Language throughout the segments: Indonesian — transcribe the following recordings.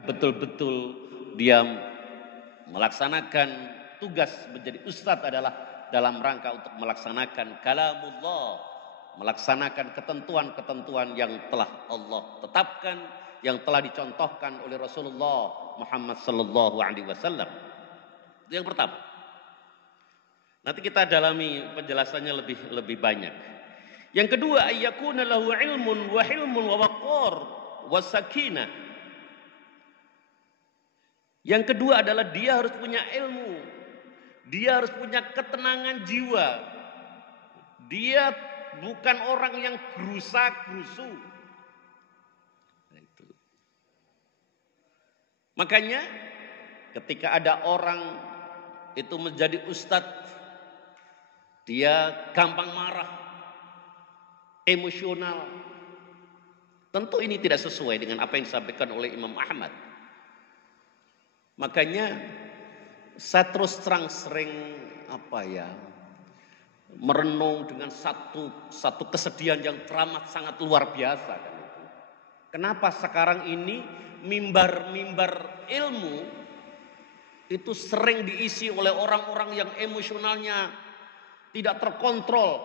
betul-betul dia melaksanakan tugas menjadi ustadz adalah dalam rangka untuk melaksanakan kalamullah, melaksanakan ketentuan-ketentuan yang telah Allah tetapkan, yang telah dicontohkan oleh Rasulullah Muhammad sallallahu alaihi wasallam. Itu yang pertama. Nanti kita dalami penjelasannya lebih banyak. Yang kedua, ayyakuna lahu ilmun wa hilmun wa waqar wa sakinah. Yang kedua adalah dia harus punya ilmu. Dia harus punya ketenangan jiwa. Dia bukan orang yang gerusa-gerusu. Makanya ketika ada orang itu menjadi ustadz, dia gampang marah, emosional. Tentu ini tidak sesuai dengan apa yang disampaikan oleh Imam Ahmad. Makanya saya terus terang sering merenung dengan satu kesedihan yang teramat sangat luar biasa kan itu. Kenapa sekarang ini mimbar-mimbar ilmu itu sering diisi oleh orang-orang yang emosionalnya tidak terkontrol.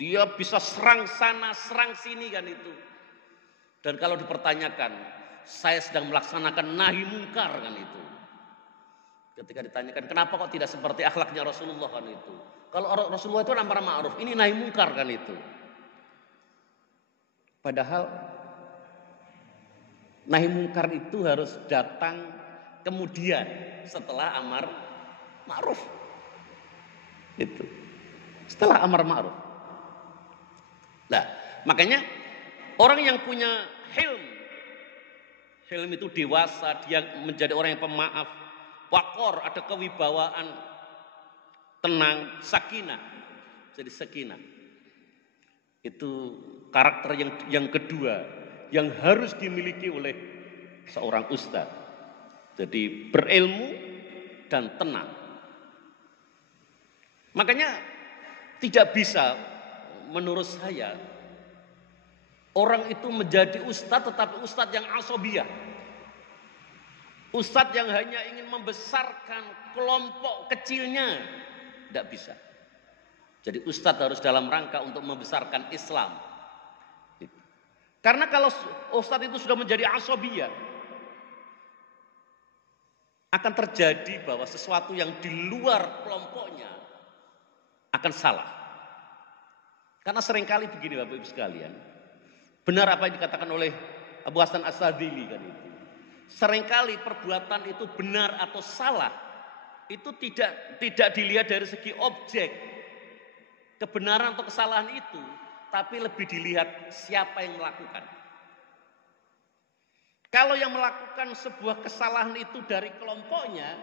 Dia bisa serang sana, serang sini kan itu. Dan kalau dipertanyakan, saya sedang melaksanakan nahi mungkar kan itu. Ketika ditanyakan, kenapa kok tidak seperti akhlaknya Rasulullah kan itu. Kalau Rasulullah itu amar ma'ruf, ini nahi mungkar kan itu. Padahal nahi mungkar itu harus datang kemudian setelah amar ma'ruf. Itu. Setelah amar ma'ruf. Nah, makanya orang yang punya hilm itu dewasa, dia menjadi orang yang pemaaf, wakor, ada kewibawaan, tenang, sakinah. Jadi sakinah. Itu karakter yang kedua yang harus dimiliki oleh seorang ustadz. Jadi berilmu dan tenang. Makanya tidak bisa menurut saya orang itu menjadi ustadz tetapi ustadz yang asabiyah. Ustadz yang hanya ingin membesarkan kelompok kecilnya. Tidak bisa. Jadi ustadz harus dalam rangka untuk membesarkan Islam. Karena kalau ustadz itu sudah menjadi asabiyah, akan terjadi bahwa sesuatu yang di luar kelompoknya akan salah. Karena seringkali begini Bapak Ibu sekalian. Benar apa yang dikatakan oleh Abu Hasan As-Sadzili kan itu. Seringkali perbuatan itu benar atau salah itu tidak dilihat dari segi objek kebenaran atau kesalahan itu, tapi lebih dilihat siapa yang melakukan. Kalau yang melakukan sebuah kesalahan itu dari kelompoknya,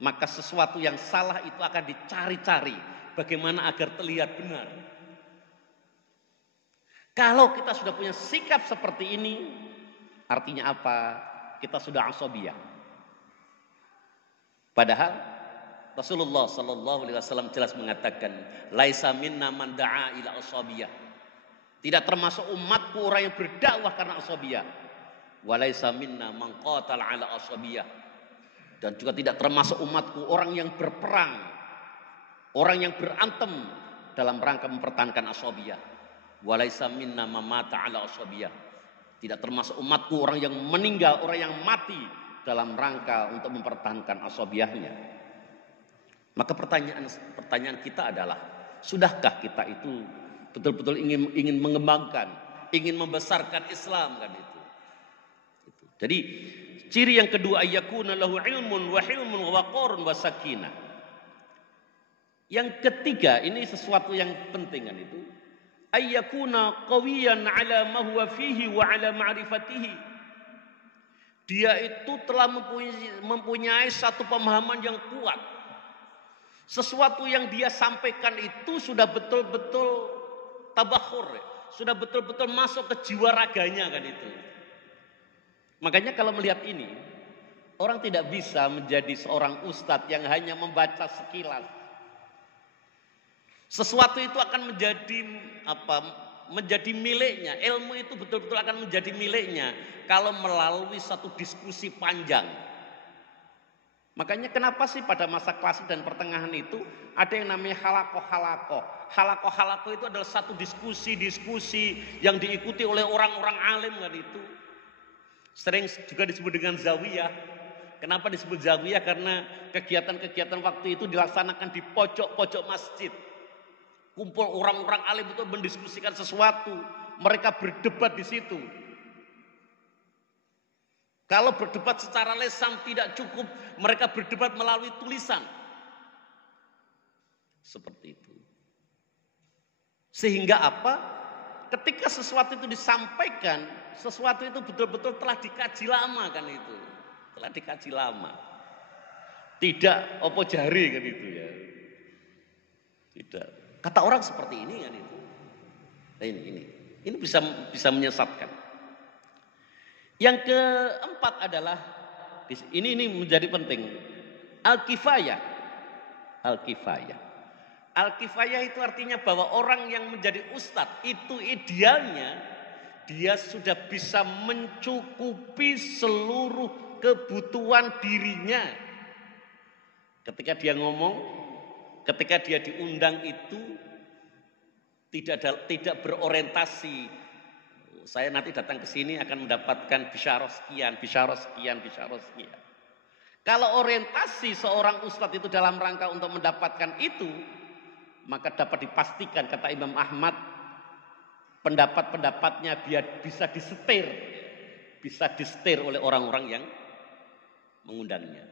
maka sesuatu yang salah itu akan dicari-cari bagaimana agar terlihat benar. Kalau kita sudah punya sikap seperti ini, artinya apa? Kita sudah asabiyah. Padahal Rasulullah sallallahu alaihi wasallam jelas mengatakan, laisa minna man da'a ila asabiyah. Tidak termasuk umatku orang yang berdakwah karena asabiyah. Wa laisa minna man qatala ala asabiyah. Dan juga tidak termasuk umatku orang yang berperang, orang yang berantem dalam rangka mempertahankan asabiyah. Wa laisa minna man mata ala asabiyah. Tidak termasuk umatku orang yang meninggal, orang yang mati dalam rangka untuk mempertahankan asabiyahnya. Maka pertanyaan kita adalah, sudahkah kita itu betul-betul ingin mengembangkan, ingin membesarkan Islam kan itu. Jadi ciri yang kedua, ayyakuna lahu ilmun wa hilmun wa waqarun wa sakinah. Yang ketiga, ini sesuatu yang penting kan itu. Ayyakuna qawiyan ala ma huwa fihi wa ala ma'rifatihi. Dia itu telah mempunyai satu pemahaman yang kuat. Sesuatu yang dia sampaikan itu sudah betul-betul tabakhur, sudah betul-betul masuk ke jiwa raganya kan itu. Makanya kalau melihat ini, orang tidak bisa menjadi seorang ustadz yang hanya membaca sekilas. Sesuatu itu akan menjadi menjadi miliknya. Ilmu itu betul-betul akan menjadi miliknya kalau melalui satu diskusi panjang. Makanya kenapa sih pada masa klasik dan pertengahan itu ada yang namanya halakoh-halakoh. Halakoh-halakoh itu adalah satu diskusi-diskusi yang diikuti oleh orang-orang alim kan itu. Sering juga disebut dengan zawiyah. Kenapa disebut zawiyah? Karena kegiatan-kegiatan waktu itu dilaksanakan di pojok-pojok masjid. Kumpul orang-orang alim itu mendiskusikan sesuatu. Mereka berdebat di situ. Kalau berdebat secara lisan tidak cukup, mereka berdebat melalui tulisan. Seperti itu. Sehingga apa? Ketika sesuatu itu disampaikan, sesuatu itu betul-betul telah dikaji lama kan itu. Telah dikaji lama. Tidak opo jari kan itu ya. Tidak. Kata orang seperti ini kan itu. Nah, ini bisa menyesatkan. Yang keempat adalah ini menjadi penting. Al-kifayah. Al-kifayah. Al-kifayah itu artinya bahwa orang yang menjadi ustadz itu idealnya dia sudah bisa mencukupi seluruh kebutuhan dirinya. Ketika dia ngomong, ketika dia diundang itu tidak berorientasi. Saya nanti datang ke sini akan mendapatkan bisyarah sekian. Kalau orientasi seorang ustadz itu dalam rangka untuk mendapatkan itu, maka dapat dipastikan kata Imam Ahmad, pendapat-pendapatnya biar bisa disetir oleh orang-orang yang mengundangnya.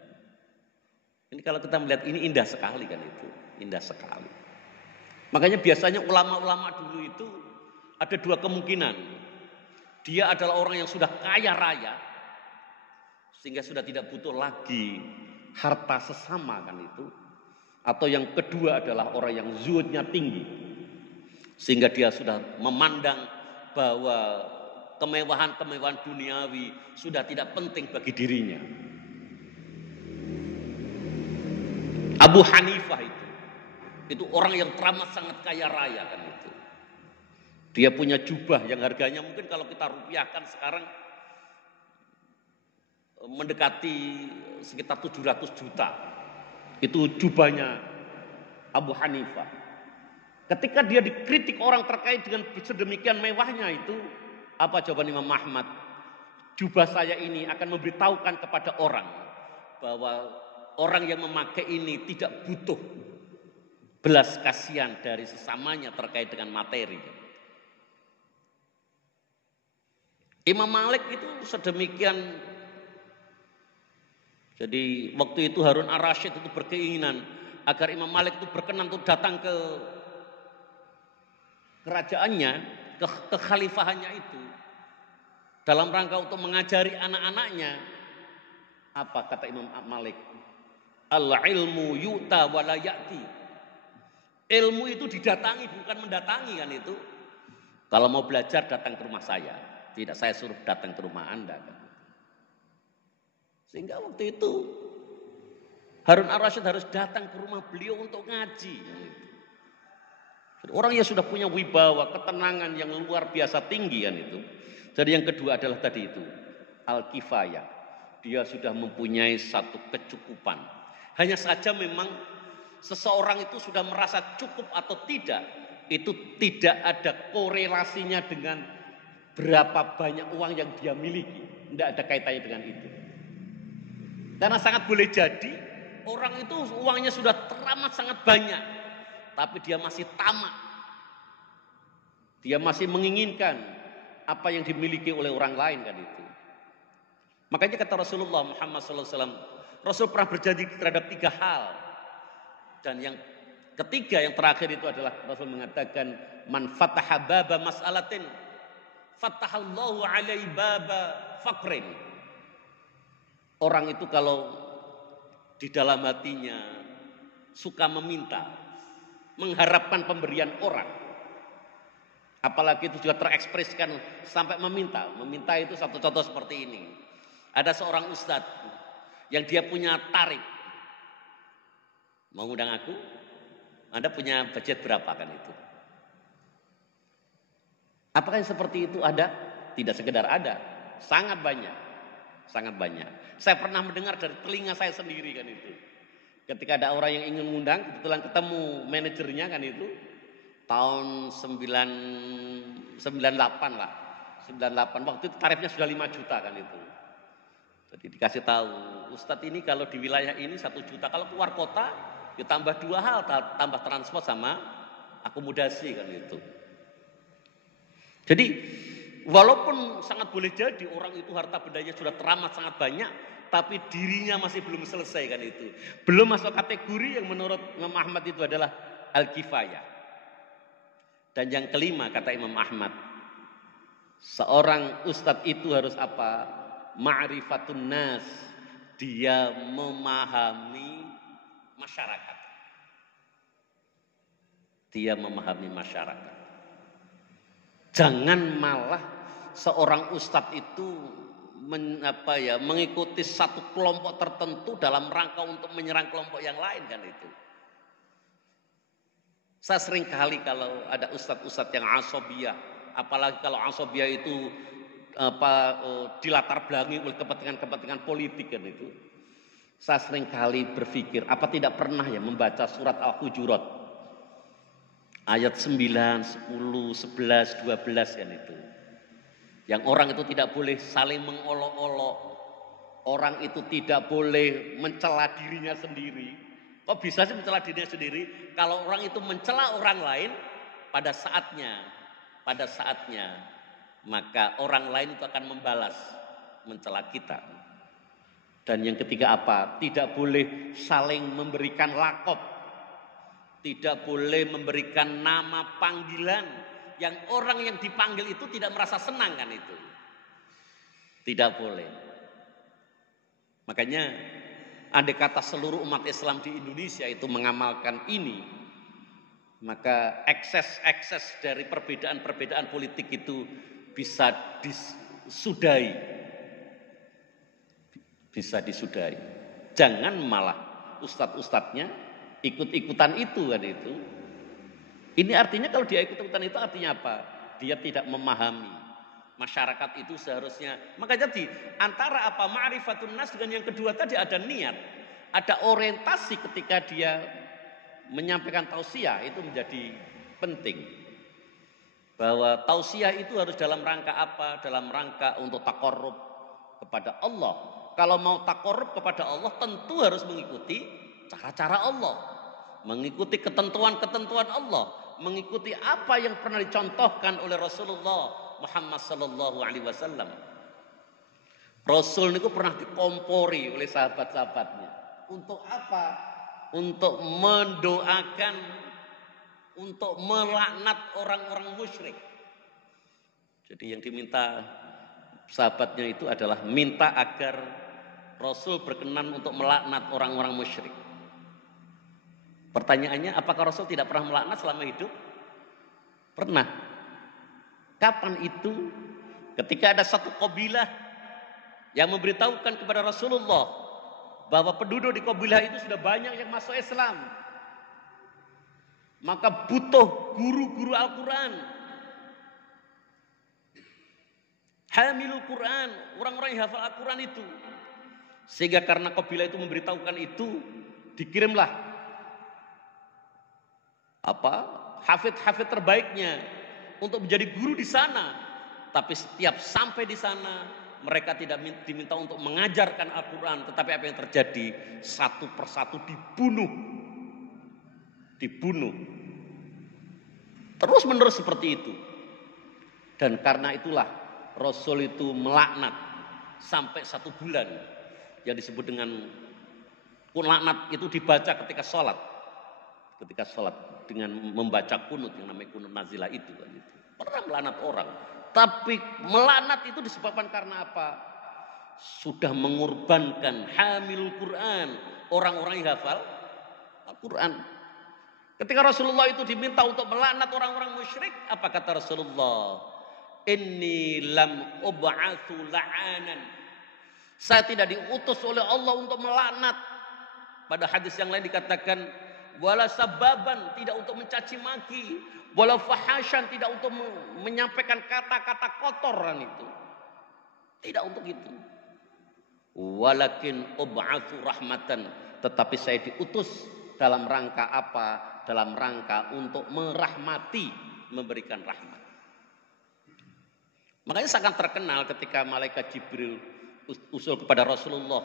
Ini kalau kita melihat ini indah sekali kan itu, indah sekali. Makanya biasanya ulama-ulama dulu itu ada dua kemungkinan. Dia adalah orang yang sudah kaya raya, sehingga sudah tidak butuh lagi harta sesama kan itu. Atau yang kedua adalah orang yang zuhudnya tinggi, sehingga dia sudah memandang bahwa kemewahan-kemewahan duniawi sudah tidak penting bagi dirinya. Abu Hanifah itu orang yang teramat sangat kaya raya kan itu. Dia punya jubah yang harganya mungkin kalau kita rupiahkan sekarang mendekati sekitar 700 juta. Itu jubahnya Abu Hanifah. Ketika dia dikritik orang terkait dengan sedemikian mewahnya itu, apa jawaban Imam Ahmad? Jubah saya ini akan memberitahukan kepada orang bahwa orang yang memakai ini tidak butuh belas kasihan dari sesamanya terkait dengan materi. Imam Malik itu sedemikian. Jadi waktu itu Harun ar-Rasyid itu berkeinginan agar Imam Malik itu berkenan untuk datang ke kerajaannya, ke khalifahannya itu dalam rangka untuk mengajari anak-anaknya. Apa kata Imam Malik? Al-ilmu yu'ta wa la ya'ti. Ilmu itu didatangi bukan mendatangi kan itu. Kalau mau belajar datang ke rumah saya. Tidak saya suruh datang ke rumah Anda. Sehingga waktu itu Harun ar-Rasyid harus datang ke rumah beliau untuk ngaji. Orang yang sudah punya wibawa, ketenangan yang luar biasa tinggi kan itu. Jadi yang kedua adalah tadi itu al-kifayah. Dia sudah mempunyai satu kecukupan. Hanya saja memang seseorang itu sudah merasa cukup atau tidak, itu tidak ada korelasinya dengan berapa banyak uang yang dia miliki. Tidak ada kaitannya dengan itu. Karena sangat boleh jadi orang itu uangnya sudah teramat sangat banyak, tapi dia masih tamak. Dia masih menginginkan apa yang dimiliki oleh orang lain kan itu. Makanya kata Rasulullah Muhammad SAW, Rasul pernah berjanji terhadap 3 hal. Dan yang ketiga, yang terakhir itu adalah Rasul mengatakan, man fataha baba mas'alatin fatahallahu alaihi baba faqrin. Orang itu kalau di dalam hatinya suka meminta, mengharapkan pemberian orang, apalagi itu juga terekspresikan sampai meminta. Meminta itu satu contoh seperti ini. Ada seorang ustadz yang dia punya tarif. Mau undang aku? Anda punya budget berapa kan itu? Apakah yang seperti itu ada? Tidak sekedar ada, sangat banyak. Sangat banyak. Saya pernah mendengar dari telinga saya sendiri kan itu. Ketika ada orang yang ingin mengundang, kebetulan ketemu manajernya kan itu. Tahun 98 lah. 98 waktu itu tarifnya sudah 5 juta kan itu. Jadi dikasih tahu, Ustadz ini kalau di wilayah ini 1 juta. Kalau keluar kota, ya tambah 2 hal, tambah transport sama akomodasi kan itu. Jadi walaupun sangat boleh jadi orang itu harta bendanya sudah teramat sangat banyak, tapi dirinya masih belum selesai kan itu. Belum masuk kategori yang menurut Imam Ahmad itu adalah al-kifayah. Dan yang kelima kata Imam Ahmad, seorang ustadz itu harus apa? Ma'rifatun nas. Dia memahami masyarakat. Dia memahami masyarakat. Jangan malah seorang ustadz itu mengikuti satu kelompok tertentu dalam rangka untuk menyerang kelompok yang lain kan itu. Saya sering kali kalau ada ustadz-ustadz yang asobiyah, apalagi kalau asobiyah itu dilatar belakangi oleh kepentingan-kepentingan politik kan itu. Saya sering kali berpikir, apa tidak pernah ya membaca surat Al-Hujurat ayat 9, 10, 11, 12 kan itu. Yang orang itu tidak boleh saling mengolok-olok. Orang itu tidak boleh mencela dirinya sendiri. Kok bisa sih mencela dirinya sendiri? Kalau orang itu mencela orang lain, pada saatnya, maka orang lain itu akan membalas mencela kita. Dan yang ketiga apa? Tidak boleh saling memberikan lakop. Tidak boleh memberikan nama panggilan yang orang yang dipanggil itu tidak merasa senang kan itu. Tidak boleh. Makanya andai kata seluruh umat Islam di Indonesia itu mengamalkan ini, maka ekses dari perbedaan-perbedaan politik itu bisa disudahi. Bisa disudahi. Jangan malah ustadz-ustadznya ikut-ikutan itu kan itu. Ini artinya kalau dia ikut-ikutan itu artinya apa? Dia tidak memahami masyarakat itu seharusnya. Maka jadi antara apa ma'rifatun nas dengan yang kedua tadi ada niat, ada orientasi ketika dia menyampaikan tausiah itu menjadi penting. Bahwa tausiah itu harus dalam rangka apa? Dalam rangka untuk taqarrub kepada Allah. Kalau mau taqarrub kepada Allah tentu harus mengikuti cara-cara Allah, mengikuti ketentuan-ketentuan Allah, mengikuti apa yang pernah dicontohkan oleh Rasulullah Muhammad sallallahu alaihi wasallam. Rasul itu pernah dikompori oleh sahabat-sahabatnya. Untuk apa? Untuk mendoakan, untuk melaknat orang-orang musyrik. Jadi yang diminta sahabatnya itu adalah minta agar Rasul berkenan untuk melaknat orang-orang musyrik. Pertanyaannya, apakah Rasul tidak pernah melaknat selama hidup? Pernah. Kapan itu? Ketika ada satu kabilah yang memberitahukan kepada Rasulullah bahwa penduduk di kabilah itu sudah banyak yang masuk Islam. Maka butuh guru-guru Al-Quran. Hamilul Quran, orang-orang yang hafal Al-Quran itu. Sehingga karena kabilah itu memberitahukan itu, dikirimlah hafid-hafid terbaiknya untuk menjadi guru di sana. Tapi setiap sampai di sana mereka tidak diminta untuk mengajarkan Al-Quran. Tetapi apa yang terjadi? Satu persatu dibunuh. Terus menerus seperti itu. Dan karena itulah Rasul itu melaknat sampai 1 bulan. Yang disebut dengan laknat itu dibaca ketika sholat. Ketika sholat dengan membaca kunut yang namanya kunut nazilah itu kan itu. Pernah melaknat orang. Tapi melaknat itu disebabkan karena apa? Sudah mengorbankan hamilul Quran, orang-orang yang hafal Al-Quran. Ketika Rasulullah itu diminta untuk melaknat orang-orang musyrik, apa kata Rasulullah? Inni lam ub'atsu la'anan. Saya tidak diutus oleh Allah untuk melaknat. Pada hadis yang lain dikatakan wala sababan, tidak untuk mencaci maki, wala fahasyan, tidak untuk menyampaikan kata-kata kotoran itu. Tidak untuk itu. Walakin ub'atsu rahmatan, tetapi saya diutus dalam rangka apa? Dalam rangka untuk merahmati, memberikan rahmat. Makanya sangat terkenal ketika malaikat Jibril usul kepada Rasulullah.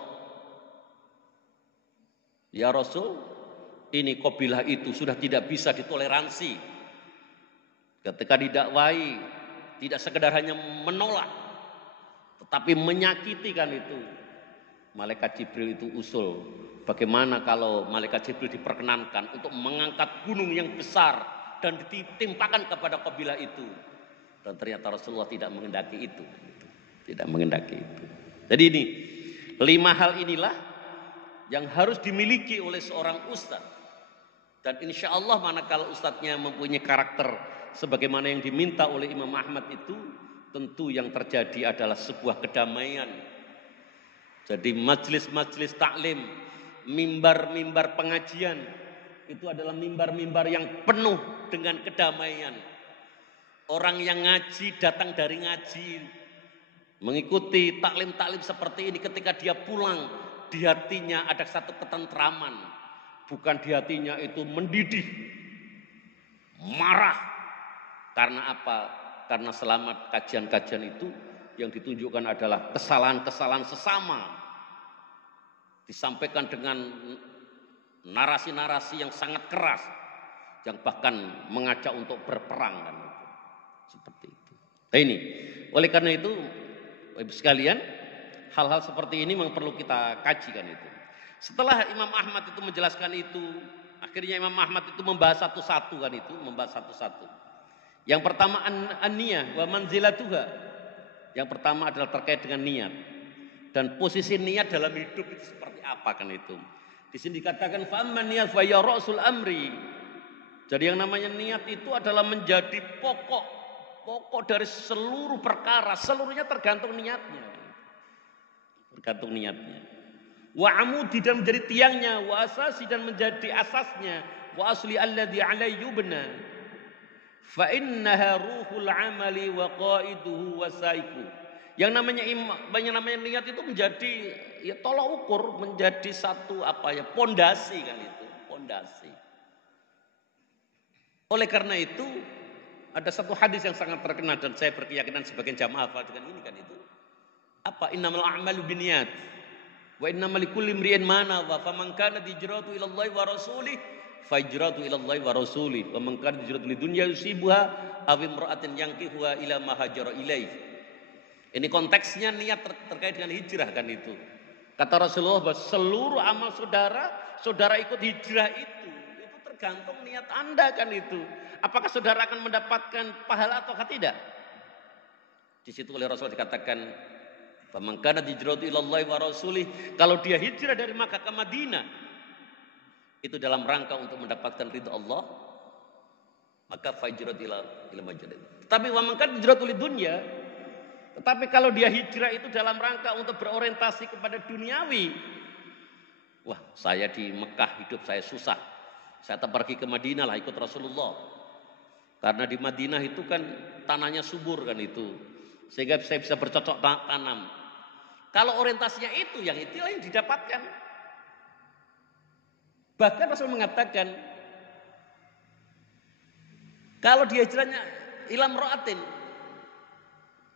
Ya Rasul, ini kabilah itu sudah tidak bisa ditoleransi. Ketika didakwai, tidak sekedar hanya menolak, tetapi menyakiti kan itu. Malaikat Jibril itu usul, bagaimana kalau malaikat Jibril diperkenankan untuk mengangkat gunung yang besar dan ditimpakan kepada kabilah itu. Dan ternyata Rasulullah tidak menghendaki itu. Tidak menghendaki itu. Jadi ini 5 hal inilah yang harus dimiliki oleh seorang ustadz. Dan insya Allah manakala ustadznya mempunyai karakter sebagaimana yang diminta oleh Imam Ahmad itu, tentu yang terjadi adalah sebuah kedamaian. Jadi majelis-majelis taklim, mimbar-mimbar pengajian, itu adalah mimbar-mimbar yang penuh dengan kedamaian. Orang yang ngaji datang dari ngaji, mengikuti taklim-taklim seperti ini, ketika dia pulang, di hatinya ada satu ketentraman. Bukan di hatinya itu mendidih, marah. Karena apa? Karena selama kajian-kajian itu yang ditunjukkan adalah kesalahan-kesalahan sesama. Disampaikan dengan narasi-narasi yang sangat keras, yang bahkan mengajak untuk berperang kan. Seperti itu. Nah ini, oleh karena itu, Ibu sekalian, hal-hal seperti ini memang perlu kita kajikan itu. Setelah Imam Ahmad itu menjelaskan itu, akhirnya Imam Ahmad itu membahas satu-satu kan itu, membahas satu-satu. Yang pertama an-niyah wa manzilatuha. Yang pertama adalah terkait dengan niat dan posisi niat dalam hidup itu seperti apa kan itu. Di sini dikatakan fa amman niyat fa ya ra'sul amri. Jadi yang namanya niat itu adalah menjadi pokok dari seluruh perkara, seluruhnya tergantung niatnya. Tergantung niatnya. Wa amudi dan menjadi tiangnya, wa asasi dan menjadi asasnya, wa asli alladhi alaihi yubna. Fa innaha ruhul amali wa qaiduhu wa saiku. Yang namanya niat itu menjadi ya tolak ukur, menjadi satu pondasi kan itu, pondasi. Oleh karena itu ada satu hadis yang sangat terkenal dan saya berkeyakinan sebagian jamaah hafal dengan ini kan itu. Apa? Innamal a'malu binniyat wa innamal likulli imri'in ma nawa faman kana hijratuhu ila Allah wa rasulih fa hijratuhu ila Allah wa rasulih wa man kana hijratuhu lidunya yusibuha aw imra'atin yankihuha ila ma hajara ilaih. Ini konteksnya niat terkait dengan hijrah kan itu. Kata Rasulullah bahwa seluruh amal saudara ikut hijrah itu tergantung niat Anda kan itu. Apakah saudara akan mendapatkan pahala atau tidak? Di situ oleh Rasul dikatakan, "Faman kana hijratuhu ilallahi wa rasulih." Kalau dia hijrah dari Makkah ke Madinah, itu dalam rangka untuk mendapatkan ridha Allah, maka fajrat ila majrid. Tapi wa man kana hijratuhu lidunya, tetapi kalau dia hijrah itu dalam rangka untuk berorientasi kepada duniawi. Wah, saya di Mekah hidup saya susah. Saya pergi ke Madinah lah ikut Rasulullah. Karena di Madinah itu kan tanahnya subur kan itu. Sehingga saya bisa bercocok tanam. Kalau orientasinya itu yang didapatkan. Bahkan Rasul mengatakan, kalau dia hijrahnya ilam ro'atin,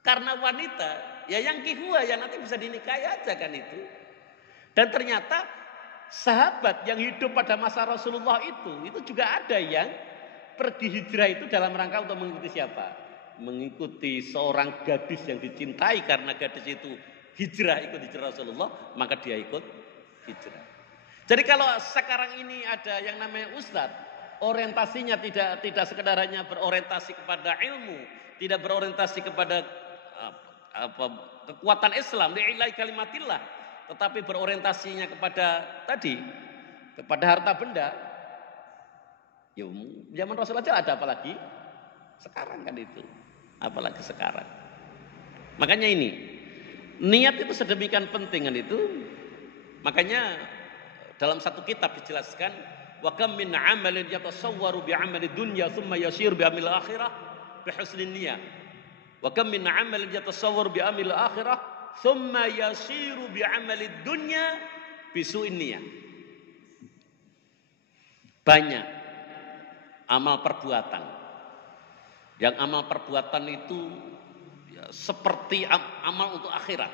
karena wanita, ya yang kihua yang nanti bisa dinikahi aja kan itu. Dan ternyata sahabat yang hidup pada masa Rasulullah itu juga ada yang pergi hijrah itu dalam rangka untuk mengikuti siapa? Mengikuti seorang gadis yang dicintai, karena gadis itu ikut hijrah Rasulullah, maka dia ikut hijrah. Jadi kalau sekarang ini ada yang namanya ustadz, orientasinya tidak sekedar hanya berorientasi kepada ilmu, tidak berorientasi kepada kekuatan Islam, li'ilahi kalimatillah, tetapi berorientasinya kepada harta benda. Ya, zaman Rasul aja ada, apalagi sekarang kan itu. Apalagi sekarang. Makanya ini, niat itu sedemikian penting kan itu. Makanya dalam satu kitab dijelaskan, Wa kam min 'amalin yatasawwaru bi 'amali dunya thumma yasiru bi 'amil akhirah bi husnin niyyah. Wa kam min 'amalin yatasawwaru bi 'amil akhirah thumma yasiru bi 'amali dunya bi su'in niyyah. Banyak amal perbuatan. Yang amal perbuatan itu ya, seperti amal untuk akhirat.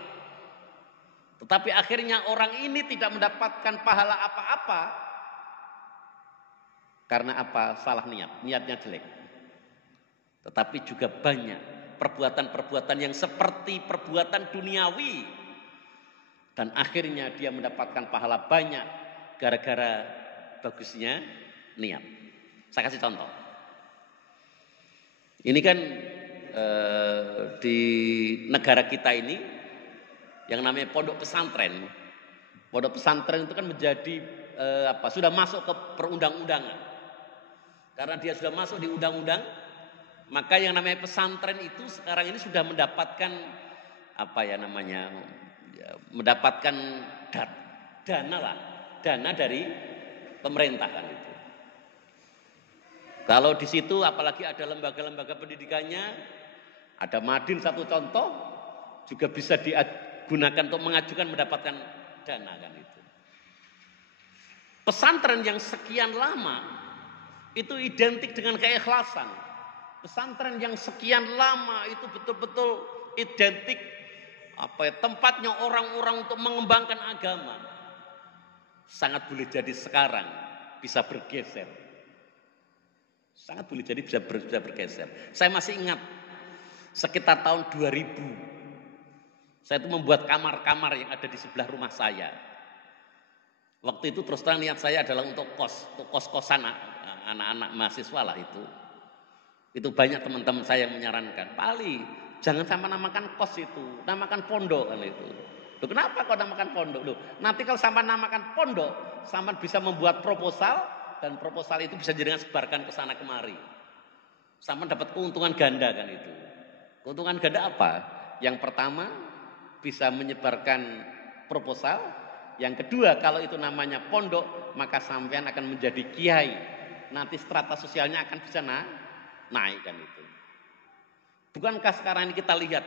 Tetapi akhirnya orang ini tidak mendapatkan pahala apa-apa. Karena apa? Salah niat. Niatnya jelek. Tetapi juga banyak perbuatan-perbuatan yang seperti perbuatan duniawi. Dan akhirnya dia mendapatkan pahala banyak gara-gara bagusnya niat. Saya kasih contoh. Ini kan di negara kita ini yang namanya pondok pesantren. Pondok pesantren itu kan menjadi sudah masuk ke perundang-undangan. Karena dia sudah masuk di undang-undang, maka yang namanya pesantren itu sekarang ini sudah mendapatkan mendapatkan dana dari pemerintah kan itu. Kalau di situ apalagi ada lembaga-lembaga pendidikannya, ada Madin satu contoh, juga bisa digunakan untuk mengajukan mendapatkan dana kan itu. Pesantren yang sekian lama itu identik dengan keikhlasan. Pesantren yang sekian lama itu betul-betul identik tempatnya orang-orang untuk mengembangkan agama. Sangat boleh jadi sekarang bisa bergeser. Sangat boleh jadi bisa bergeser. Saya masih ingat sekitar tahun 2000. Saya itu membuat kamar-kamar yang ada di sebelah rumah saya. Waktu itu terus terang niat saya adalah untuk kos-kosan anak-anak mahasiswa lah itu. Itu banyak teman-teman saya yang menyarankan, Pak Ali, jangan sampai namakan kos itu, namakan pondok kan itu. Loh, kenapa kau namakan pondok? Loh, nanti kalau sampai namakan pondok, sampai bisa membuat proposal dan proposal itu bisa jadikan sebarkan ke sana kemari. Sampai dapat keuntungan ganda kan itu. Keuntungan ganda apa? Yang pertama bisa menyebarkan proposal. Yang kedua, kalau itu namanya pondok, maka sampean akan menjadi kiai. Nanti strata sosialnya akan bisa naik kan itu. Bukankah sekarang ini kita lihat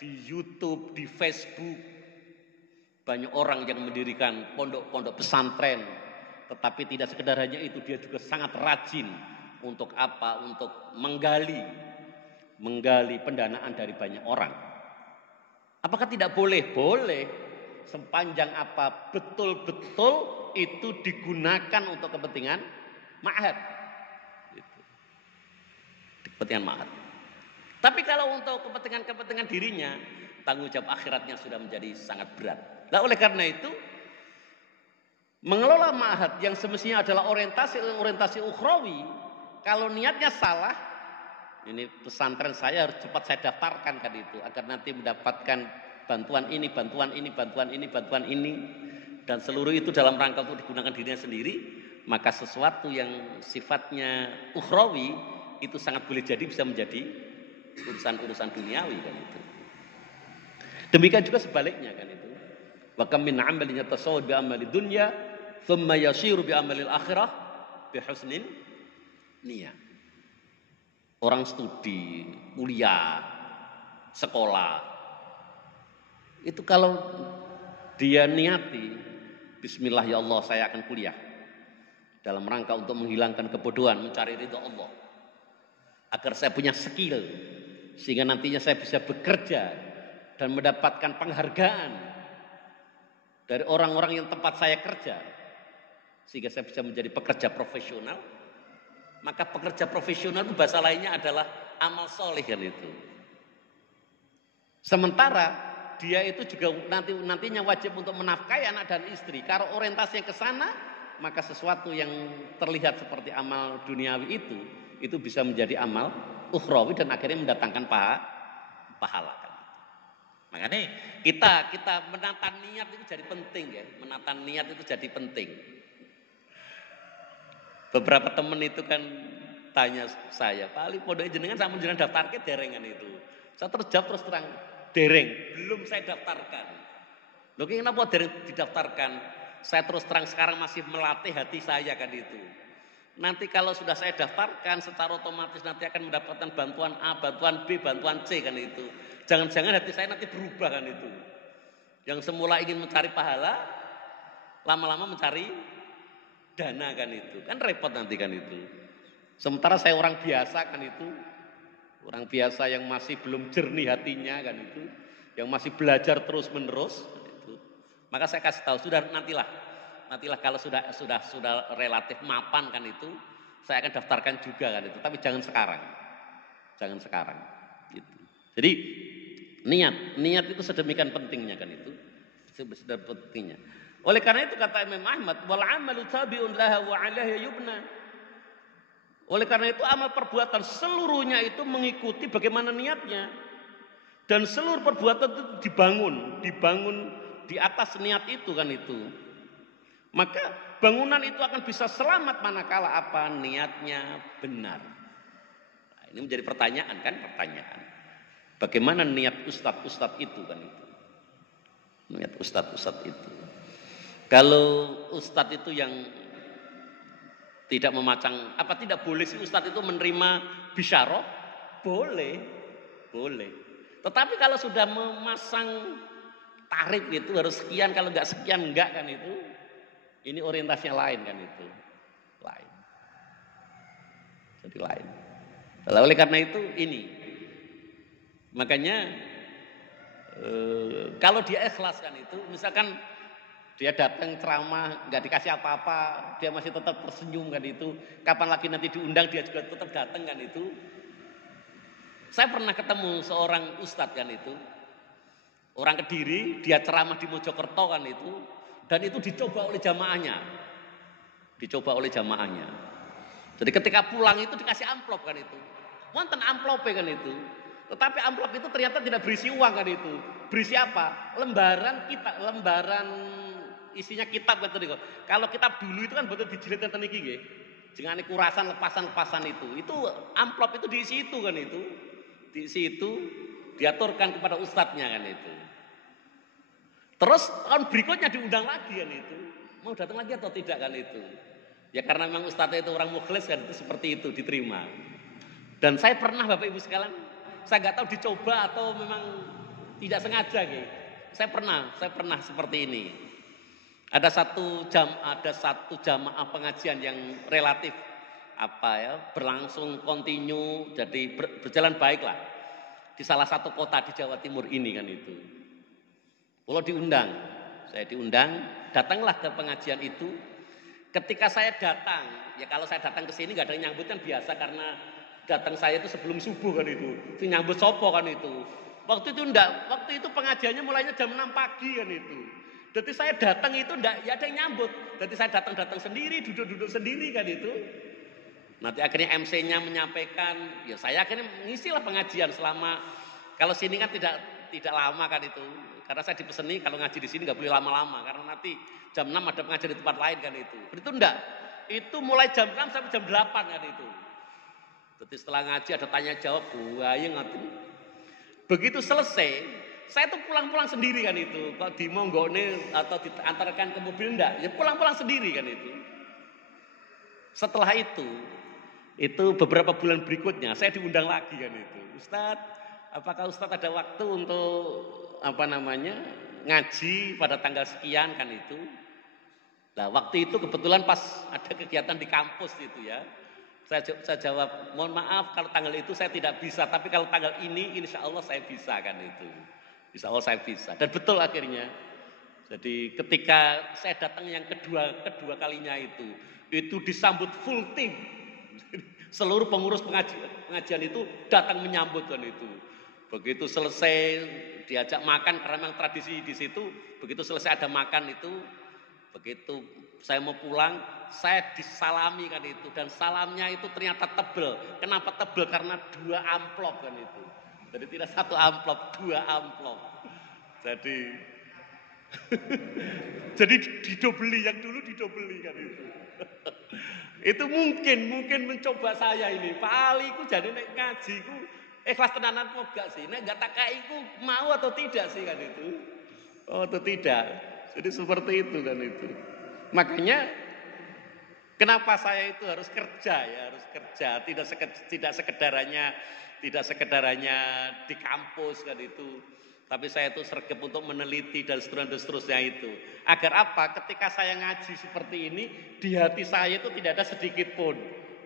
di YouTube, di Facebook, banyak orang yang mendirikan pondok-pondok pesantren, tetapi tidak sekedar hanya itu, dia juga sangat rajin untuk apa? Untuk menggali pendanaan dari banyak orang. Apakah tidak boleh? Boleh. Sepanjang apa betul-betul itu digunakan untuk kepentingan ma'had. Kepentingan ma'had. Tapi kalau untuk kepentingan dirinya, tanggung jawab akhiratnya sudah menjadi sangat berat. Nah, oleh karena itu, mengelola ma'had yang semestinya adalah orientasi ukhrawi, kalau niatnya salah, ini pesantren saya harus cepat saya daftarkan kan itu, agar nanti mendapatkan bantuan ini, dan seluruh itu dalam rangka untuk digunakan dirinya sendiri, maka sesuatu yang sifatnya ukhrawi itu sangat boleh jadi bisa menjadi urusan duniawi kan itu. Demikian juga sebaliknya kan itu. Wa kam min 'amalin yatasawwar bi amali dunya thumma yasiru bi amalil akhirah bi husnin niyyah. Orang studi, kuliah, sekolah, itu kalau dia niati, bismillah ya Allah saya akan kuliah dalam rangka untuk menghilangkan kebodohan, mencari ridha Allah, agar saya punya skill sehingga nantinya saya bisa bekerja dan mendapatkan penghargaan dari orang-orang yang tempat saya kerja, sehingga saya bisa menjadi pekerja profesional. Maka pekerja profesional itu bahasa lainnya adalah amal soleh kan itu. Sementara dia itu juga nantinya wajib untuk menafkahi anak dan istri. Kalau orientasinya ke sana, maka sesuatu yang terlihat seperti amal duniawi itu bisa menjadi amal ukhrawi dan akhirnya mendatangkan pahala. Makanya kita menata niat itu jadi penting ya. Menata niat itu jadi penting. Beberapa teman itu kan tanya saya, Pak Ali pondok jenengan sama jenengan daftarke derengan itu. Saya terjawab terus terang, dereng, belum saya daftarkan. Loh kenapa dereng didaftarkan? Saya terus terang sekarang masih melatih hati saya kan itu. Nanti kalau sudah saya daftarkan secara otomatis nanti akan mendapatkan bantuan A, bantuan B, bantuan C kan itu. Jangan-jangan hati saya nanti berubah kan itu. Yang semula ingin mencari pahala, lama-lama mencari dana kan itu. Kan repot nanti kan itu. Sementara saya orang biasa kan itu. Orang biasa yang masih belum jernih hatinya kan itu. Yang masih belajar terus menerus kan itu. Maka saya kasih tahu, sudah nantilah kalau sudah relatif mapan kan itu, saya akan daftarkan juga kan itu. Tapi jangan sekarang, gitu. Jadi niat itu sedemikian pentingnya kan itu, sedemikian pentingnya. Oleh karena itu kata Imam Ahmad, wal amalu tabi'un laha wa 'alaiha yubna. Oleh karena itu amal perbuatan seluruhnya itu mengikuti bagaimana niatnya, dan seluruh perbuatan itu dibangun di atas niat itu kan itu. Maka bangunan itu akan bisa selamat manakala apa niatnya benar. Nah, ini menjadi pertanyaan. Bagaimana niat ustadz itu kan itu. Niat ustadz itu. Kalau ustadz itu yang tidak tidak boleh sih ustadz itu menerima bisyarah? Boleh. Tetapi kalau sudah memasang tarif itu harus sekian, kalau enggak sekian enggak kan itu. Ini orientasinya lain kan itu. Jadi lain. Oleh karena itu ini. Makanya kalau dia ikhlas kan itu, misalkan dia datang ceramah nggak dikasih apa-apa, dia masih tetap tersenyum kan itu. Kapan lagi nanti diundang dia juga tetap datang kan itu. Saya pernah ketemu seorang ustadz kan itu. Orang Kediri, dia ceramah di Mojokerto kan itu. Dan itu dicoba oleh jamaahnya. Jadi ketika pulang itu dikasih amplop kan itu. Wonten amplop kan itu. Tetapi amplop itu ternyata tidak berisi uang kan itu. Berisi apa? Lembaran isinya kitab kan itu. Kalau kitab dulu itu kan betul dijilid ngeten iki nggih. Jengane kurasan lepasan itu. Itu amplop itu diisi itu kan itu. Diisi itu diaturkan kepada ustadznya kan itu. Terus tahun berikutnya diundang lagi kan itu. Mau datang lagi atau tidak kan itu. Ya karena memang ustadznya itu orang mukhlis kan itu seperti itu diterima. Dan saya pernah Bapak Ibu sekalian, saya nggak tahu dicoba atau memang tidak sengaja gitu. Saya pernah seperti ini. Ada satu jamaah pengajian yang relatif berlangsung kontinu, jadi berjalan baik lah di salah satu kota di Jawa Timur ini kan itu. Kalau saya diundang, datanglah ke pengajian itu. Ketika saya datang, ya kalau saya datang ke sini nggak ada yang nyambut kan biasa karena datang saya itu sebelum subuh kan itu. Itu nyambut sopo kan itu. Waktu itu pengajiannya mulainya jam 6 pagi kan itu. Jadi saya datang itu enggak ya ada yang nyambut. Jadi saya datang sendiri, duduk sendiri kan itu. Nanti akhirnya MC-nya menyampaikan, ya saya akhirnya mengisilah pengajian selama, kalau sini kan tidak lama kan itu. Karena saya dipeseni kalau ngaji di sini nggak boleh lama-lama karena nanti jam 6 ada pengajian di tempat lain kan itu. Itu enggak. Itu mulai jam 6 sampai jam 8 kan itu. Jadi setelah ngaji ada tanya jawab, buaya ngerti. Begitu selesai, saya tuh pulang-pulang sendiri kan itu. Kalau di monggone atau diantarkan ke mobil enggak, ya pulang-pulang sendiri kan itu. Setelah itu beberapa bulan berikutnya saya diundang lagi kan itu. Ustadz, apakah Ustadz ada waktu untuk ngaji pada tanggal sekian kan itu. Nah waktu itu kebetulan pas ada kegiatan di kampus itu ya. Saya jawab, mohon maaf kalau tanggal itu saya tidak bisa, tapi kalau tanggal ini insya Allah saya bisa kan itu. Insya Allah saya bisa. Dan betul akhirnya. Jadi ketika saya datang yang kedua kalinya itu disambut full tim. Seluruh pengurus pengajian itu datang menyambut kan itu. Begitu selesai diajak makan karena memang tradisi di situ, begitu selesai ada makan itu, begitu saya mau pulang, saya disalami kan itu, dan salamnya itu ternyata tebel. Kenapa tebel? Karena 2 amplop kan itu. Jadi tidak 1 amplop, 2 amplop. Jadi didobeli, yang dulu didobeli kan itu. Itu mungkin mencoba saya ini. Pak Ali ku jadi nek ngaji ku ikhlas tenanan apa gak sih? Nek gak tak kai ku mau atau tidak sih kan itu? Oh atau tidak. Jadi seperti itu kan itu. Makanya kenapa saya itu harus kerja ya, harus kerja, tidak sekedarannya di kampus kan itu. Tapi saya itu sergap untuk meneliti dan seterusnya itu. Agar apa? Ketika saya ngaji seperti ini, di hati saya itu tidak ada sedikit pun.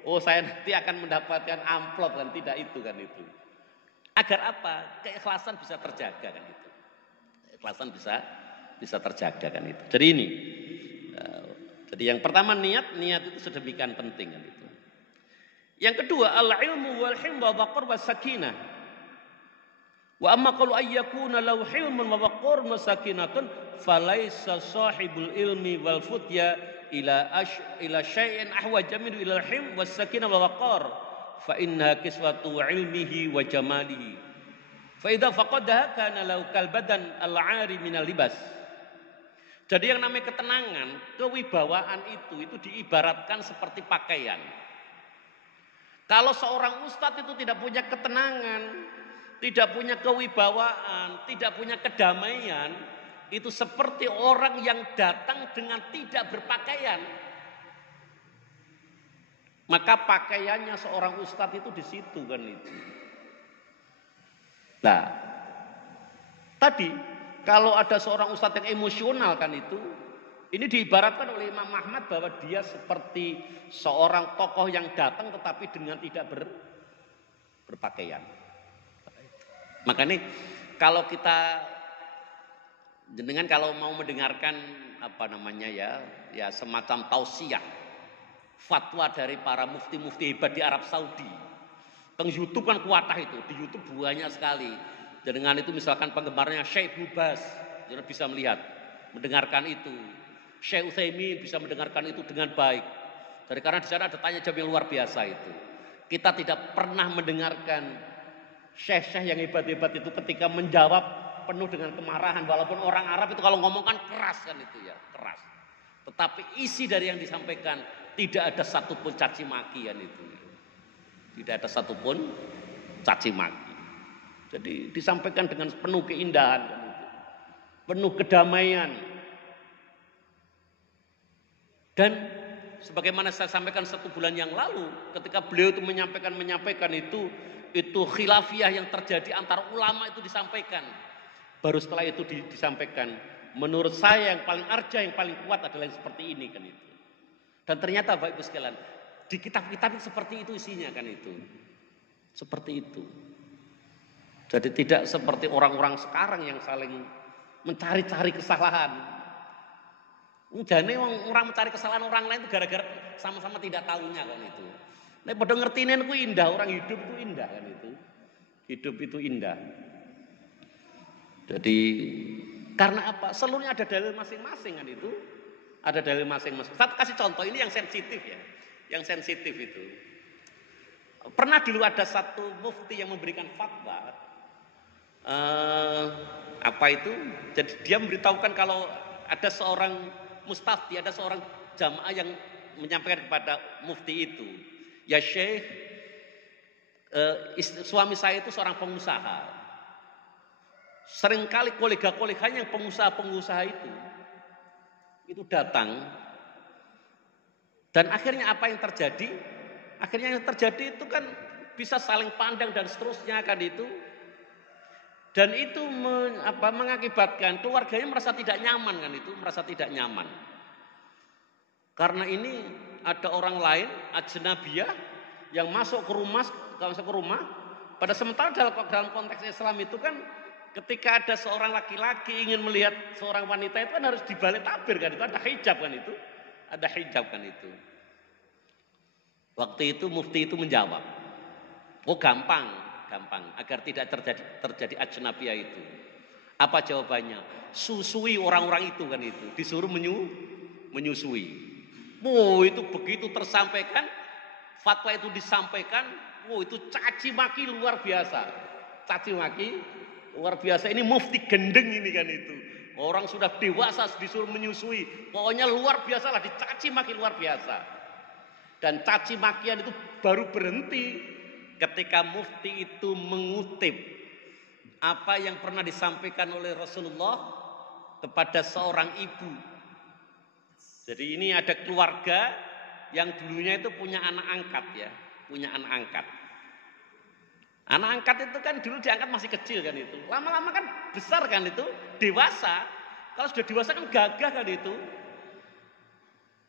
Oh, saya nanti akan mendapatkan amplop kan, tidak itu kan itu. Agar apa? Keikhlasan bisa terjaga kan itu. Keikhlasan bisa terjaga kan itu. Jadi ini. Jadi yang pertama niat itu sedemikian penting kan itu. Yang kedua al-ilmu wal hilm wa waqar was sakinah. Wa amma qalu ayyakuna law hilmun wa waqar wa sakinatun falaysa sahibul ilmi wal futya ila syai'in ahwaja min ila al-hilm was sakinah wa waqar fa inna kiswatu ilmihi wa jamalihi. Fa idza faqadaha kana law kal badan al-'ari min al-libas. Jadi yang namanya ketenangan, kewibawaan itu diibaratkan seperti pakaian. Kalau seorang ustadz itu tidak punya ketenangan, tidak punya kewibawaan, tidak punya kedamaian, itu seperti orang yang datang dengan tidak berpakaian. Maka pakaiannya seorang ustadz itu di situ kan itu. Nah, tadi kalau ada seorang ustadz yang emosional kan itu, ini diibaratkan oleh Imam Ahmad bahwa dia seperti seorang tokoh yang datang tetapi dengan tidak berpakaian. Makanya kalau kita jenengan kalau mau mendengarkan apa namanya ya semacam tausiah fatwa dari para mufti-mufti hebat di Arab Saudi. Teng YouTube kan kuatah itu, di YouTube banyak sekali. Jenengan itu misalkan penggemarnya Syekh Ibnu Baz, jenengan bisa melihat, mendengarkan itu. Syekh Utsaimin bisa mendengarkan itu dengan baik. Dari karena di sana ada tanya jawab yang luar biasa itu. Kita tidak pernah mendengarkan syekh-syekh yang hebat-hebat itu ketika menjawab penuh dengan kemarahan. Walaupun orang Arab itu kalau ngomong kan keras kan itu ya, keras. Tetapi isi dari yang disampaikan tidak ada satupun caci maki kan itu. Tidak ada satupun caci maki. Jadi disampaikan dengan penuh keindahan kan itu. Penuh kedamaian. Dan sebagaimana saya sampaikan 1 bulan yang lalu, ketika beliau itu menyampaikan itu khilafiyah yang terjadi antara ulama itu disampaikan. Baru setelah itu disampaikan, menurut saya yang paling arja, yang paling kuat adalah yang seperti ini kan itu. Dan ternyata Bapak Ibu sekalian, di kitab-kitab seperti itu isinya kan itu. Seperti itu. Jadi tidak seperti orang-orang sekarang yang saling mencari-cari kesalahan. Jadi orang mencari kesalahan orang lain itu gara-gara sama-sama tidak tahunya kan itu. Nek padha ngertine ku indah, orang hidup itu indah kan itu. Hidup itu indah. Jadi karena apa? Seluruhnya ada dalil masing-masing kan itu. Ada dalil masing-masing. Saya kasih contoh ini yang sensitif ya. Yang sensitif itu. Pernah dulu ada satu mufti yang memberikan fatwa. Apa itu? Jadi dia memberitahukan kalau ada seorang mustafti, ada seorang jamaah yang menyampaikan kepada mufti itu, ya Syekh, suami saya itu seorang pengusaha. Seringkali kolega-koleganya yang pengusaha itu datang. Dan akhirnya apa yang terjadi? Akhirnya yang terjadi itu kan bisa saling pandang dan seterusnya kan itu. Dan itu mengakibatkan keluarganya merasa tidak nyaman kan itu, merasa tidak nyaman. Karena ini ada orang lain, ajnabiyah yang masuk ke rumah, pada sementara dalam konteks Islam itu kan ketika ada seorang laki-laki ingin melihat seorang wanita itu kan harus dibalik tabir kan itu, ada hijab kan itu. Ada hijab kan itu. Waktu itu mufti itu menjawab, oh gampang agar tidak terjadi ajnabiyah itu. Apa jawabannya? Susui orang-orang itu kan itu, disuruh menyusui. Oh itu begitu tersampaikan, fatwa itu disampaikan, oh itu caci maki luar biasa. Caci maki luar biasa. Ini mufti gendeng ini kan itu. Orang sudah dewasa disuruh menyusui. Pokoknya luar biasa lah, dicaci maki luar biasa. Dan caci makian itu baru berhenti ketika mufti itu mengutip apa yang pernah disampaikan oleh Rasulullah kepada seorang ibu. Jadi ini ada keluarga yang dulunya itu punya anak angkat ya, punya anak angkat. Anak angkat itu kan dulu diangkat masih kecil kan itu. Lama-lama kan besar kan itu, dewasa. Kalau sudah dewasa kan gagah kan itu.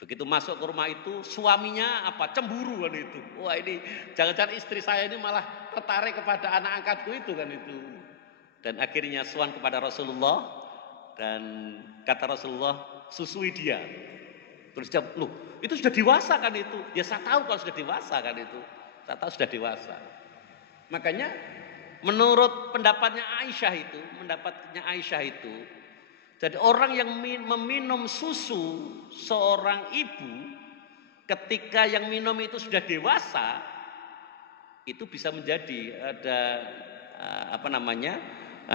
Begitu masuk ke rumah itu, suaminya apa? Cemburu kan itu. Wah ini, jangan-jangan istri saya ini malah tertarik kepada anak angkatku itu kan itu. Dan akhirnya suan kepada Rasulullah. Dan kata Rasulullah, susui dia. Terus dia, loh itu sudah dewasa kan itu. Ya saya tahu kalau sudah dewasa kan itu. Saya tahu sudah dewasa. Makanya menurut pendapatnya Aisyah itu, jadi orang yang meminum susu seorang ibu ketika yang minum itu sudah dewasa, itu bisa menjadi ada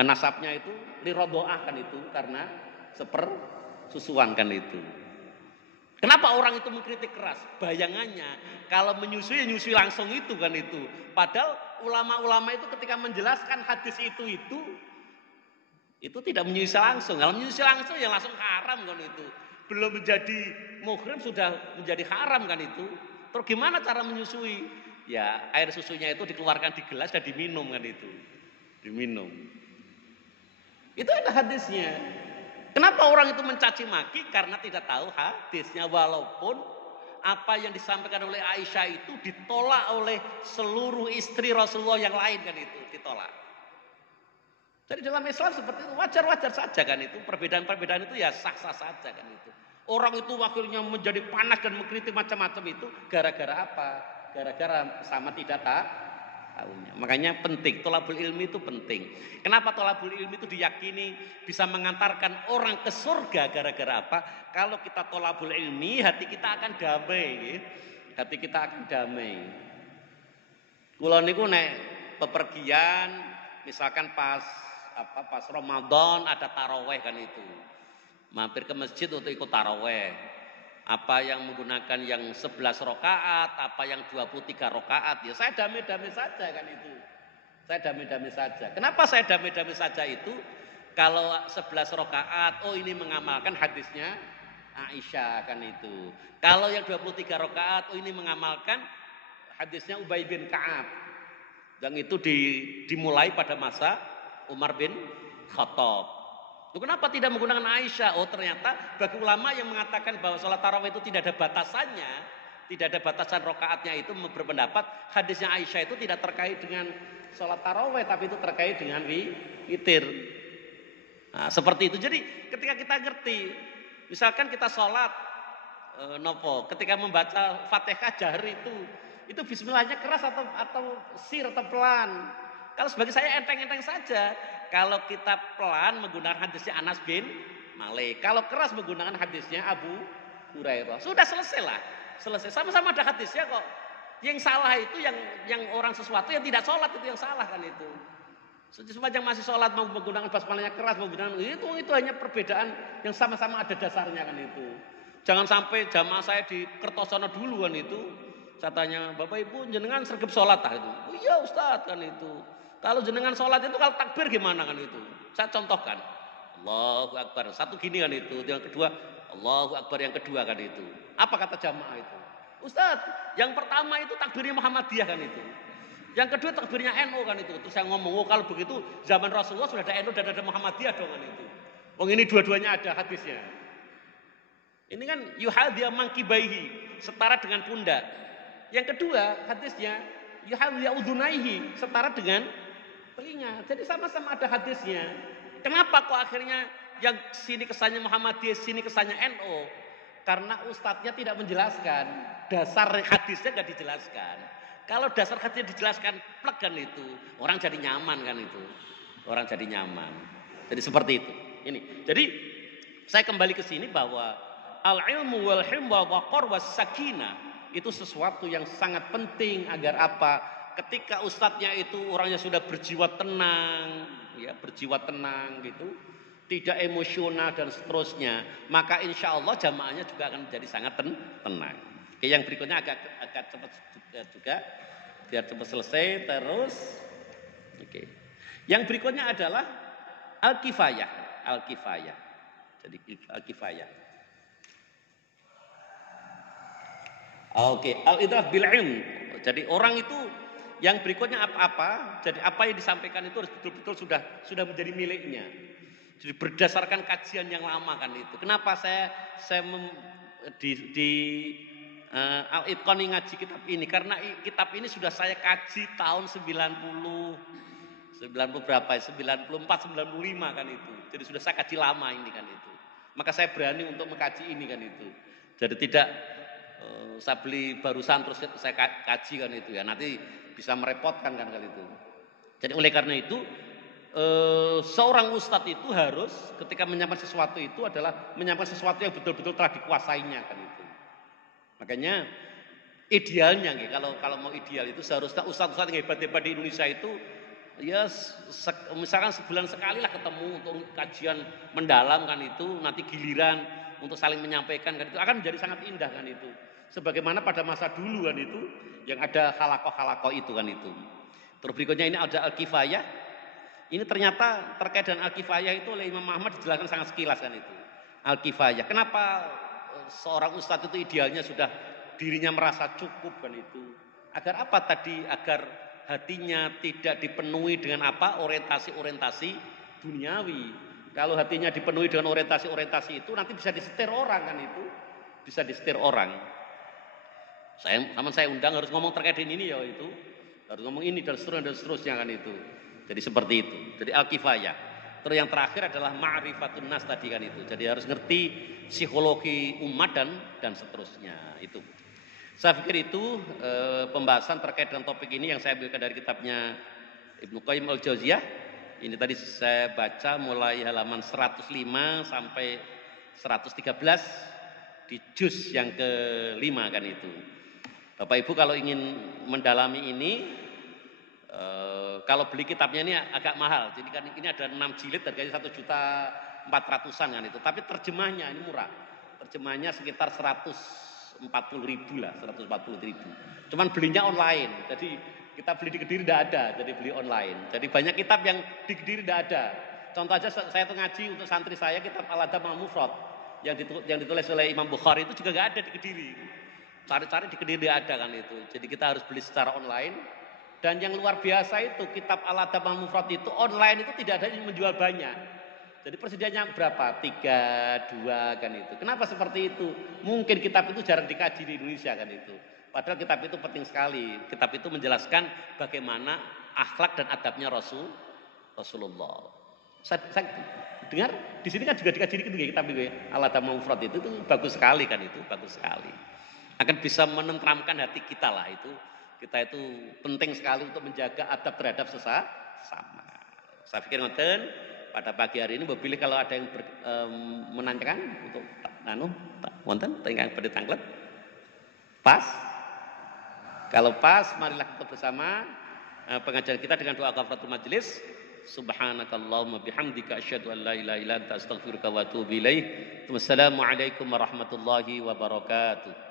nasabnya itu lirodoah kan itu, karena sepersusuan kan itu. Kenapa orang itu mengkritik keras? Bayangannya kalau menyusui langsung itu kan itu. Padahal ulama-ulama itu ketika menjelaskan hadis itu tidak menyusui langsung. Kalau menyusui langsung ya langsung haram kan itu. Belum menjadi muhrim sudah menjadi haram kan itu. Terus gimana cara menyusui? Ya air susunya itu dikeluarkan di gelas dan diminum kan itu. Diminum. Itu ada hadisnya. Kenapa orang itu mencaci maki? Karena tidak tahu hadisnya. Walaupun apa yang disampaikan oleh Aisyah itu ditolak oleh seluruh istri Rasulullah yang lain kan itu. Ditolak. Jadi dalam Islam seperti itu wajar-wajar saja kan itu. Perbedaan-perbedaan itu ya sah-sah saja kan itu. Orang itu akhirnya menjadi panas dan mengkritik macam-macam itu gara-gara apa? Gara-gara sama tidak tahunya. Makanya penting, tholabul ilmi itu penting. Kenapa tholabul ilmi itu diyakini bisa mengantarkan orang ke surga gara-gara apa? Kalau kita tholabul ilmi, hati kita akan damai, gitu. Hati kita akan damai. Kula niku nek bepergian, misalkan pas Ramadan ada taraweh kan itu. Mampir ke masjid untuk ikut taraweh. Apa yang menggunakan yang 11 rakaat, apa yang 23 rakaat, ya saya damai-damai saja kan itu. Saya damai-damai saja. Kenapa saya damai-damai saja itu? Kalau 11 rakaat, oh ini mengamalkan hadisnya Aisyah kan itu. Kalau yang 23 rakaat, oh ini mengamalkan hadisnya Ubay bin Ka'ab. Dan itu dimulai pada masa Umar bin Khattab. Kenapa tidak menggunakan Aisyah? Oh ternyata bagi ulama yang mengatakan bahwa sholat tarawih itu tidak ada batasannya, tidak ada batasan rokaatnya, itu berpendapat hadisnya Aisyah itu tidak terkait dengan sholat tarawih, tapi itu terkait dengan witir. Nah, seperti itu. Jadi ketika kita ngerti, misalkan kita sholat, ketika membaca Fatihah jahri itu Bismillahnya keras atau sir atau pelan. Kalau sebagai saya enteng-enteng saja. Kalau kita pelan menggunakan hadisnya Anas bin Malik. Kalau keras menggunakan hadisnya Abu Hurairah. Sudah selesai lah. Selesai. Sama-sama ada hadisnya kok. Yang salah itu yang orang sesuatu yang tidak sholat itu yang salah kan itu. Sepanjang masih sholat mau menggunakan basmalahnya keras, menggunakan itu hanya perbedaan yang sama-sama ada dasarnya kan itu. Jangan sampai jamaah saya di Kertosono dulu kan itu. Saya tanya, Bapak Ibu jenengan sergap sholat tak itu? Oh iya Ustadz kan itu. Kalau jenengan sholat itu kalau takbir gimana kan itu? Saya contohkan. Allahu Akbar. Satu gini kan itu. Yang kedua, Allahu Akbar yang kedua kan itu. Apa kata jamaah itu? Ustadz, yang pertama itu takbirnya Muhammadiyah kan itu. Yang kedua takbirnya NU kan itu. Terus saya ngomong, oh kalau begitu zaman Rasulullah sudah ada NU dan ada Muhammadiyah dong kan itu. Oh ini dua-duanya ada hadisnya. Ini kan yuhadiyah mangkibaihi, setara dengan pundak. Yang kedua hadisnya yuhadiyah udunaihi, setara dengan telinga. Jadi sama-sama ada hadisnya. Kenapa kok akhirnya yang sini kesannya Muhammadiyah, sini kesannya NU? Karena ustadznya tidak menjelaskan. Dasar hadisnya tidak dijelaskan. Kalau dasar hadisnya dijelaskan, plek kan itu. Orang jadi nyaman kan itu. Orang jadi nyaman. Jadi seperti itu. Ini. Jadi saya kembali ke sini bahwa al-ilmu wal hilm wal waqar was sakinah itu sesuatu yang sangat penting agar apa? Ketika ustadznya itu orangnya sudah berjiwa tenang, ya berjiwa tenang gitu, tidak emosional dan seterusnya, maka insya Allah jamaahnya juga akan menjadi sangat tenang. Oke, yang berikutnya agak cepat juga, biar cepat selesai terus. Oke, yang berikutnya adalah al-kifayah. Jadi al-kifayah. Oke, al-idraf bil ilm. Jadi orang itu yang berikutnya apa-apa, jadi apa yang disampaikan itu harus betul-betul sudah menjadi miliknya. Jadi berdasarkan kajian yang lama kan itu. Kenapa saya di Al-Itqan ngaji kitab ini? Karena kitab ini sudah saya kaji tahun 90 berapa ya? 94, 95 kan itu. Jadi sudah saya kaji lama ini kan itu. Maka saya berani untuk mengkaji ini kan itu. Jadi tidak saya beli barusan terus saya kaji kan itu ya. Nanti bisa merepotkan kan kali itu. Jadi oleh karena itu seorang ustadz itu harus ketika menyampaikan sesuatu itu adalah menyampaikan sesuatu yang betul-betul telah dikuasainya kan itu. Makanya idealnya kalau mau ideal itu seharusnya ustadz-ustadz yang hebat-hebat di Indonesia itu ya misalkan sebulan sekali lah ketemu untuk kajian mendalam kan itu, nanti giliran untuk saling menyampaikan kan itu akan menjadi sangat indah kan itu. Sebagaimana pada masa dulu kan itu yang ada halakoh itu kan itu. Terus berikutnya ini ada al-kifayah. Ini ternyata terkait dengan al-kifayah itu oleh Imam Ahmad dijelaskan sangat sekilas kan itu. Al-kifayah. Kenapa seorang ustadz itu idealnya sudah dirinya merasa cukup kan itu. Agar apa tadi? Agar hatinya tidak dipenuhi dengan apa? Orientasi duniawi. Kalau hatinya dipenuhi dengan orientasi itu nanti bisa disetir orang kan itu. Bisa disetir orang. Saya undang harus ngomong terkait dengan ini ya itu. Harus ngomong ini dan seterusnya kan itu. Jadi seperti itu. Jadi al-kifayah. Terus yang terakhir adalah ma'rifatun nas tadi kan itu. Jadi harus ngerti psikologi umat dan seterusnya itu. Saya pikir itu pembahasan terkait dengan topik ini yang saya ambilkan dari kitabnya Ibnu Qayyim al-Jauziyah. Ini tadi saya baca mulai halaman 105 sampai 113 di juz yang ke-5 kan itu. Bapak Ibu kalau ingin mendalami ini kalau beli kitabnya ini agak mahal. Jadi kan ini ada 6 jilid harganya 1.400.000-an kan itu. Tapi terjemahnya ini murah. Terjemahnya sekitar 140.000 lah, 140.000. Cuman belinya online. Jadi kita beli di Kediri tidak ada, jadi beli online. Jadi banyak kitab yang di Kediri tidak ada. Contoh aja saya tuh ngaji untuk santri saya kitab Al-Adab Al-Mufrad yang ditulis oleh Imam Bukhari itu juga nggak ada di Kediri. Cari-cari di Kediri tidak ada kan itu. Jadi kita harus beli secara online. Dan yang luar biasa itu kitab Al-Adab Al-Mufrad itu online itu tidak ada yang menjual banyak. Jadi persediaannya berapa? 3, 2 kan itu. Kenapa seperti itu? Mungkin kitab itu jarang dikaji di Indonesia kan itu. Padahal kitab itu penting sekali. Kitab itu menjelaskan bagaimana akhlak dan adabnya Rasulullah. Saya dengar di sini kan juga dikaji gitu ya kitab itu ya. Al-Adab Al-Mufrad itu bagus sekali kan itu, bagus sekali. Akan bisa menenteramkan hati kita lah itu. Kita itu penting sekali untuk menjaga adab terhadap sesama. Saya pikir ngoten pada pagi hari ini pilih kalau ada yang menanyakan untuk wonten ingkang badhe tanglet. Pas? Kalau pas marilah kita bersama pengajian kita dengan doa kafaratul majelis. Subhanakallahumma bihamdika asyhadu an la ilaha illa anta astaghfiruka wa atubu ilaik. Wassalamualaikum warahmatullahi wabarakatuh.